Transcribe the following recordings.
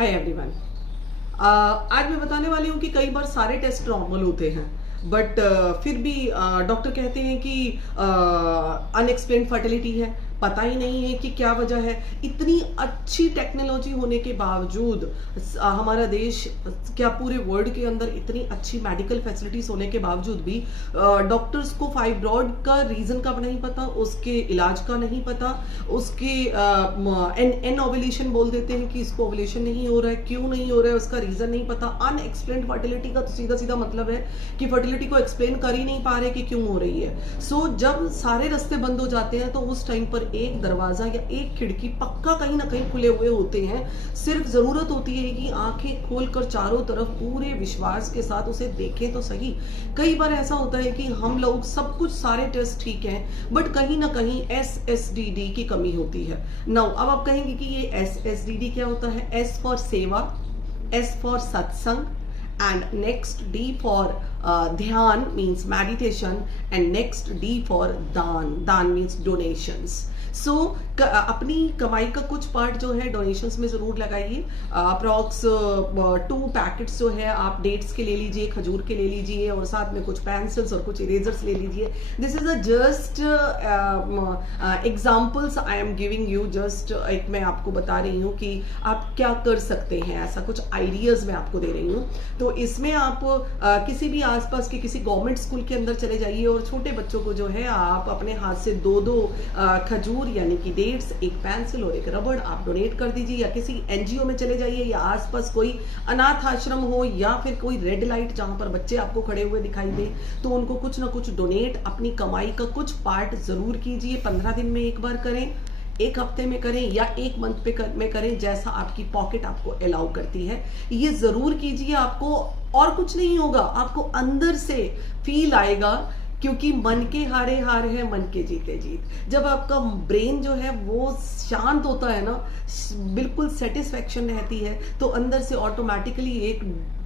Hi everyone. आज मैं बताने वाली हूँ कि कई बार सारे टेस्ट नॉर्मल होते हैं बट फिर भी डॉक्टर कहते हैं कि अनएक्सप्लेन्ड फर्टिलिटी है, पता ही नहीं है कि क्या वजह है। इतनी अच्छी टेक्नोलॉजी होने के बावजूद हमारा देश क्या पूरे वर्ल्ड के अंदर इतनी अच्छी मेडिकल फैसिलिटीज होने के बावजूद भी डॉक्टर्स को फाइब्रॉइड का रीजन का नहीं पता, उसके इलाज का नहीं पता, उसके एन ओवुलेशन बोल देते हैं कि इसको ओवुलेशन नहीं हो रहा है, क्यों नहीं हो रहा है उसका रीजन नहीं पता। अनएक्सप्लेन्ड फर्टिलिटी का तो सीधा सीधा मतलब है कि फर्टिलिटी को एक्सप्लेन कर ही नहीं पा रहे कि क्यों हो रही है। सो जब सारे रास्ते बंद हो जाते हैं तो उस टाइम पर एक दरवाजा या एक खिड़की पक्का कहीं ना कहीं खुले हुए होते हैं। सिर्फ जरूरत होती है कि आंखें खोलकर चारों तरफ पूरे विश्वास के साथ उसे देखें तो सही। कई बार ऐसा होता है कि हम लोग सब कुछ सारे टेस्ट ठीक हैं बट कहीं ना कहीं SSDD की कमी होती है। नाउ अब आप कहेंगे कि ये SSDD क्या होता है? S फॉर सेवा, S फॉर सत्संग, and next D for dhyan means meditation, and next D for dan means donations. So अपनी कमाई का कुछ पार्ट जो है डोनेशंस में जरूर लगाइए। अप्रॉक्स 2 पैकेट्स जो है आप डेट्स के ले लीजिए, खजूर के ले लीजिए और साथ में कुछ पेंसिल्स और कुछ इरेजर्स ले लीजिए। This is a just examples I am giving you, just एक मैं आपको बता रही हूँ कि आप क्या कर सकते हैं, ऐसा कुछ आइडियाज मैं आपको दे रही हूँ। तो इसमें आप किसी भी आसपास के किसी गवर्नमेंट स्कूल के अंदर चले जाइए और छोटे बच्चों को जो है आप अपने हाथ से 2-2 खजूर यानी कि डेट्स, एक पेंसिल और एक रबड़ आप डोनेट कर दीजिए। या किसी NGO में चले जाइए या आसपास कोई अनाथ आश्रम हो या फिर कोई रेड लाइट जहां पर बच्चे आपको खड़े हुए दिखाई दे तो उनको कुछ ना कुछ डोनेट अपनी कमाई का कुछ पार्ट जरूर कीजिए। 15 दिन में एक बार करें, 1 हफ्ते में करें या 1 मंथ में करें, जैसा आपकी पॉकेट आपको अलाउ करती है। ये जरूर कीजिए, आपको और कुछ नहीं होगा, आपको अंदर से फील आएगा क्योंकि मन के हारे हार है, मन के जीते जीत। जब आपका ब्रेन जो है वो शांत होता है ना, बिल्कुल सेटिस्फेक्शन रहती है, तो अंदर से ऑटोमेटिकली एक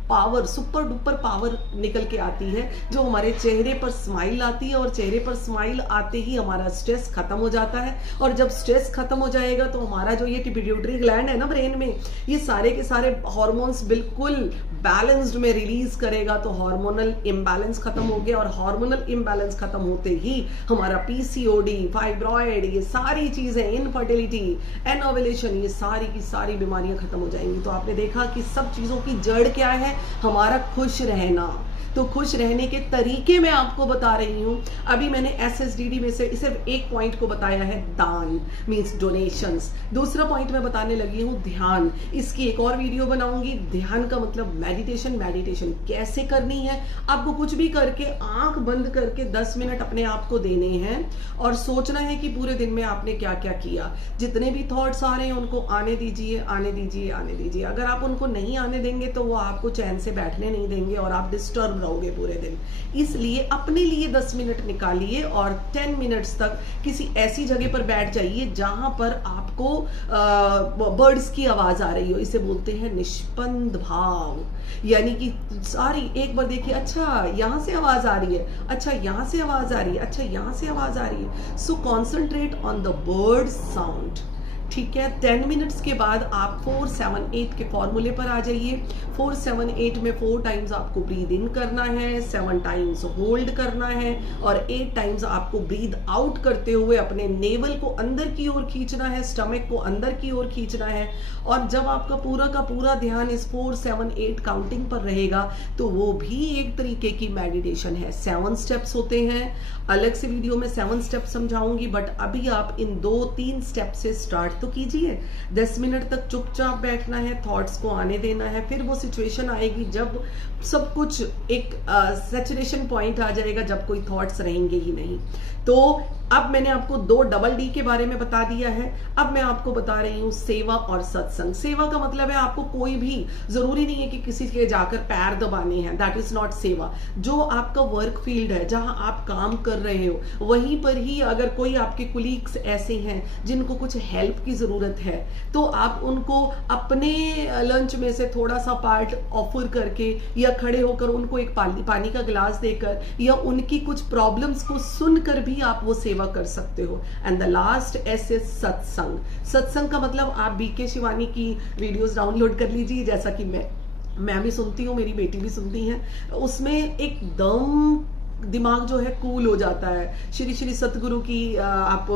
पावर, सुपर डुपर पावर निकल के आती है जो हमारे चेहरे पर स्माइल आती है और चेहरे पर स्माइल आते ही हमारा स्ट्रेस खत्म हो जाता है। और जब स्ट्रेस खत्म हो जाएगा तो हमारा जो ये पिट्यूटरी ग्लैंड है ना ब्रेन में, ये सारे के सारे हार्मोन्स बिल्कुल बैलेंस्ड में रिलीज करेगा। तो हार्मोनल इम्बैलेंस खत्म हो गया और हार्मोनल इम्बैलेंस खत्म होते ही हमारा PCOD, फाइब्रॉइड, ये सारी चीजें, इनफर्टिलिटी, एनोवुलेशन, ये सारी की सारी बीमारियां खत्म हो जाएंगी। तो आपने देखा कि सब चीजों की जड़ क्या है? हमारा खुश रहना। तो खुश रहने के तरीके मैं आपको बता रही हूं। अभी मैंने SSDD में से सिर्फ एक पॉइंट को बताया है, दान मींस डोनेशंस। दूसरा पॉइंट मैं बताने लगी हूं ध्यान। इसकी एक और वीडियो बनाऊंगी। ध्यान का मतलब मेडिटेशन। मेडिटेशन कैसे करनी है? आपको कुछ भी करके आंख बंद करके 10 मिनट अपने आप को देने हैं और सोचना है कि पूरे दिन में आपने क्या क्या किया। जितने भी थॉट्स आ रहे हैं उनको आने दीजिए, आने दीजिए, आने दीजिए। अगर आप उनको नहीं आने देंगे तो वो आपको चैन से बैठने नहीं देंगे और आप डिस्टर्ब रहोगे पूरे दिन। इसलिए अपने लिए 10 मिनट निकालिए और 10 मिनट्स तक किसी ऐसी जगह पर बैठ जाइए जहां पर आपको बर्ड्स की आवाज आ रही हो। इसे बोलते हैं निष्पंद भाव, यानी कि सारी एक बार देखिए, अच्छा यहां से आवाज आ रही है, अच्छा यहां से आवाज आ रही है, अच्छा यहां से आवाज आ रही है। So concentrate on the bird sound. ठीक है, 10 मिनट्स के बाद आप 4-7-8 के फॉर्मूले पर आ जाइए। 4-7-8 में 4 टाइम्स आपको ब्रीद इन करना है, 7 टाइम्स होल्ड करना है और 8 टाइम्स आपको ब्रीद आउट करते हुए अपने नेवल को अंदर की ओर खींचना है, स्टमक को अंदर की ओर खींचना है। और जब आपका पूरा का पूरा ध्यान इस 4-7-8 काउंटिंग पर रहेगा तो वो भी एक तरीके की मेडिटेशन है। 7 स्टेप्स होते हैं, अलग से वीडियो में 7 स्टेप समझाऊंगी, बट अभी आप इन 2-3 स्टेप से स्टार्ट तो कीजिए। 10 मिनट तक चुपचाप बैठना है, थॉट्स को आने देना है। फिर वो सिचुएशन आएगी जब सब कुछ एक सैचुरेशन पॉइंट आ जाएगा, जब कोई थॉट्स रहेंगे ही नहीं। तो अब मैंने आपको 2 डबल D के बारे में बता दिया है। अब मैं आपको बता रही हूँ सेवा और सत्संग। सेवा का मतलब है आपको कोई भी, जरूरी नहीं है कि किसी के जाकर पैर दबाने हैं, दैट इज नॉट सेवा। जो आपका वर्क फील्ड है, जहां आप काम कर रहे हो, वहीं पर ही अगर कोई आपके कुलीग्स ऐसे हैं जिनको कुछ हेल्प की की ज़रूरत है तो आप उनको अपने लंच में से थोड़ा सा पार्ट ऑफर करके या खड़े होकर उनको एक पानी का गिलास देकर या उनकी कुछ प्रॉब्लम्स को सुनकर भी आप वो सेवा कर सकते हो। And the last S is सत्संग। सत्संग का मतलब आप बीके शिवानी की वीडियोस डाउनलोड कर लीजिए, जैसा कि मैं भी सुनती हूँ, मेरी बेटी भी सुनती है। उसमें एकदम दिमाग जो है कूल हो जाता है। श्री श्री सतगुरु की आप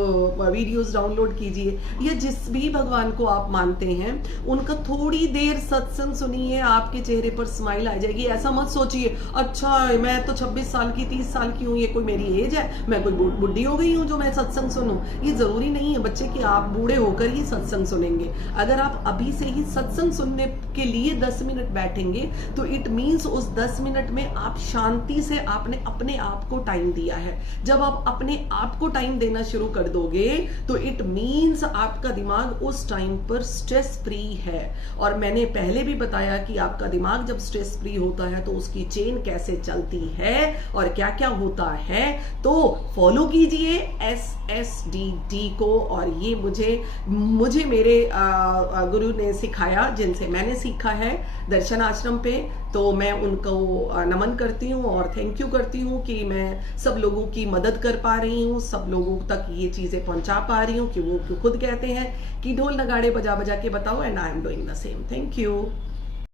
वीडियोस डाउनलोड कीजिए, या जिस भी भगवान को आप मानते हैं उनका थोड़ी देर सत्संग सुनिए, आपके चेहरे पर स्माइल आ जाएगी। ऐसा मत सोचिए अच्छा मैं तो 26 साल की 30 साल की हूँ, ये कोई मेरी एज है, मैं कोई बुढ़ी हो गई हूँ जो मैं सत्संग सुनूं। ये जरूरी नहीं है बच्चे कि आप बूढ़े होकर ही सत्संग सुनेंगे। अगर आप अभी से ही सत्संग सुनने के लिए 10 मिनट बैठेंगे तो इट मीन्स उस 10 मिनट में आप शांति से आपने अपने आप को टाइम दिया है। जब आप अपने आप को टाइम देना शुरू कर दोगे तो इट मीन्स आपका दिमाग उस टाइम पर स्ट्रेस फ्री है। और मैंने पहले भी बताया कि आपका दिमाग जब स्ट्रेस फ्री होता है तो उसकी चेन कैसे चलती है और क्या क्या होता है। तो फॉलो कीजिए SSDD को। और ये मुझे मेरे गुरु ने सिखाया, जिनसे मैंने सीखा है दर्शन आश्रम पे। तो मैं उनको नमन करती हूँ और थैंक यू करती हूँ कि मैं सब लोगों की मदद कर पा रही हूँ, सब लोगों तक ये चीजें पहुंचा पा रही हूँ कि वो खुद कहते हैं कि ढोल नगाड़े बजा बजा के बताओ, and I am doing the same. Thank you.